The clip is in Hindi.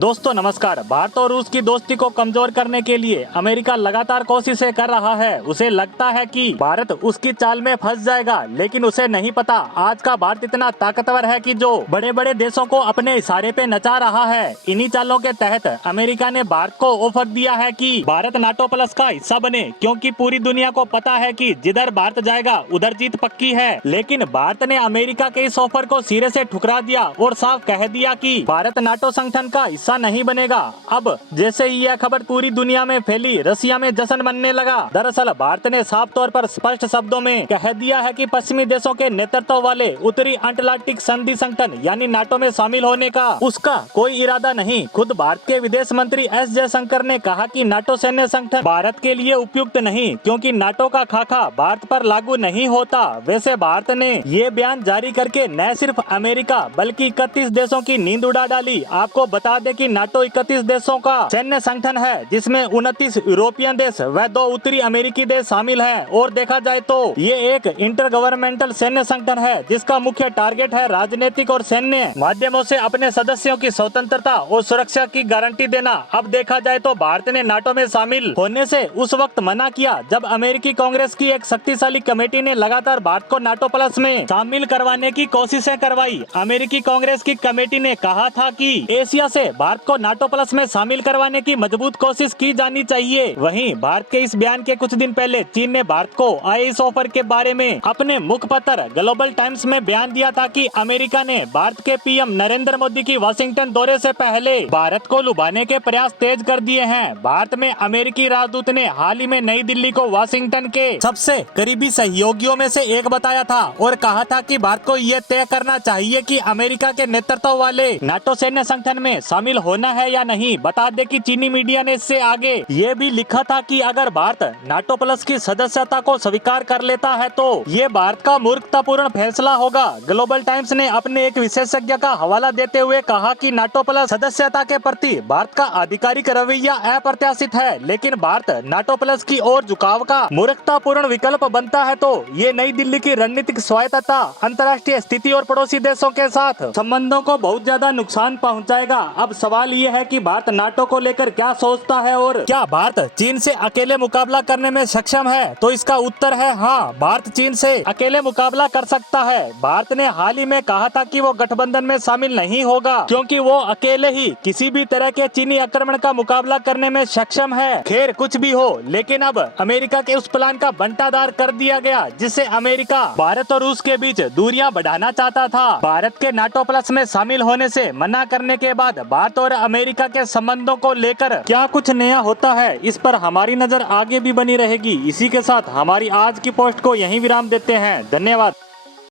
दोस्तों नमस्कार। भारत और रूस की दोस्ती को कमजोर करने के लिए अमेरिका लगातार कोशिशें कर रहा है। उसे लगता है कि भारत उसकी चाल में फंस जाएगा, लेकिन उसे नहीं पता आज का भारत इतना ताकतवर है कि जो बड़े बड़े देशों को अपने इशारे पे नचा रहा है। इन्हीं चालों के तहत अमेरिका ने भारत को ऑफर दिया है कि भारत नाटो प्लस का हिस्सा बने, क्योंकि पूरी दुनिया को पता है कि जिधर भारत जाएगा उधर जीत पक्की है। लेकिन भारत ने अमेरिका के इस ऑफर को सिरे से ठुकरा दिया और साफ कह दिया कि भारत नाटो संगठन का हिस्सा नहीं बनेगा। अब जैसे ही यह खबर पूरी दुनिया में फैली, रसिया में जश्न मनने लगा। दरअसल भारत ने साफ तौर पर स्पष्ट शब्दों में कह दिया है कि पश्चिमी देशों के नेतृत्व वाले उत्तरी अटलांटिक संधि संगठन यानी नाटो में शामिल होने का उसका कोई इरादा नहीं। खुद भारत के विदेश मंत्री एस जयशंकर ने कहा कि नाटो सैन्य संगठन भारत के लिए उपयुक्त नहीं, क्योंकि नाटो का खाका भारत पर लागू नहीं होता। वैसे भारत ने ये बयान जारी करके न सिर्फ अमेरिका बल्कि 31 देशों की नींद उड़ा डाली। आपको बता दें कि नाटो 31 देशों का सैन्य संगठन है, जिसमें 29 यूरोपियन देश व 2 उत्तरी अमेरिकी देश शामिल हैं। और देखा जाए तो ये एक इंटर गवर्नमेंटल सैन्य संगठन है, जिसका मुख्य टारगेट है राजनीतिक और सैन्य माध्यमों से अपने सदस्यों की स्वतंत्रता और सुरक्षा की गारंटी देना। अब देखा जाए तो भारत ने नाटो में शामिल होने से उस वक्त मना किया जब अमेरिकी कांग्रेस की एक शक्तिशाली कमेटी ने लगातार भारत को नाटो प्लस में शामिल करवाने की कोशिशें करवाई। अमेरिकी कांग्रेस की कमेटी ने कहा था कि एशिया से भारत को नाटो प्लस में शामिल करवाने की मजबूत कोशिश की जानी चाहिए। वहीं भारत के इस बयान के कुछ दिन पहले चीन ने भारत को आए इस ऑफर के बारे में अपने मुखपत्र ग्लोबल टाइम्स में बयान दिया था कि अमेरिका ने भारत के पीएम नरेंद्र मोदी की वाशिंगटन दौरे से पहले भारत को लुभाने के प्रयास तेज कर दिए हैं। भारत में अमेरिकी राजदूत ने हाल ही में नई दिल्ली को वाशिंगटन के सबसे करीबी सहयोगियों में से एक बताया था और कहा था कि भारत को यह तय करना चाहिए कि अमेरिका के नेतृत्व वाले नाटो सैन्य संगठन में शामिल होना है या नहीं। बता दे कि चीनी मीडिया ने इससे आगे ये भी लिखा था कि अगर भारत नाटो प्लस की सदस्यता को स्वीकार कर लेता है तो ये भारत का मूर्खतापूर्ण फैसला होगा। ग्लोबल टाइम्स ने अपने एक विशेषज्ञ का हवाला देते हुए कहा कि नाटो प्लस सदस्यता के प्रति भारत का आधिकारिक रवैया अप्रत्याशित है, लेकिन भारत नाटो प्लस की ओर झुकाव का मूर्खतापूर्ण विकल्प बनता है तो ये नई दिल्ली की रणनीतिक स्वायत्तता, अंतर्राष्ट्रीय स्थिति और पड़ोसी देशों के साथ संबंधों को बहुत ज्यादा नुकसान पहुँचाएगा। अब सवाल ये है कि भारत नाटो को लेकर क्या सोचता है और क्या भारत चीन से अकेले मुकाबला करने में सक्षम है। तो इसका उत्तर है हाँ, भारत चीन से अकेले मुकाबला कर सकता है। भारत ने हाल ही में कहा था कि वो गठबंधन में शामिल नहीं होगा, क्योंकि वो अकेले ही किसी भी तरह के चीनी आक्रमण का मुकाबला करने में सक्षम है। खैर कुछ भी हो, लेकिन अब अमेरिका के उस प्लान का बंटाधार कर दिया गया जिससे अमेरिका भारत और रूस के बीच दूरियां बढ़ाना चाहता था। भारत के नाटो प्लस में शामिल होने से मना करने के बाद भारत और अमेरिका के संबंधों को लेकर क्या कुछ नया होता है, इस पर हमारी नजर आगे भी बनी रहेगी। इसी के साथ हमारी आज की पोस्ट को यहीं विराम देते हैं। धन्यवाद।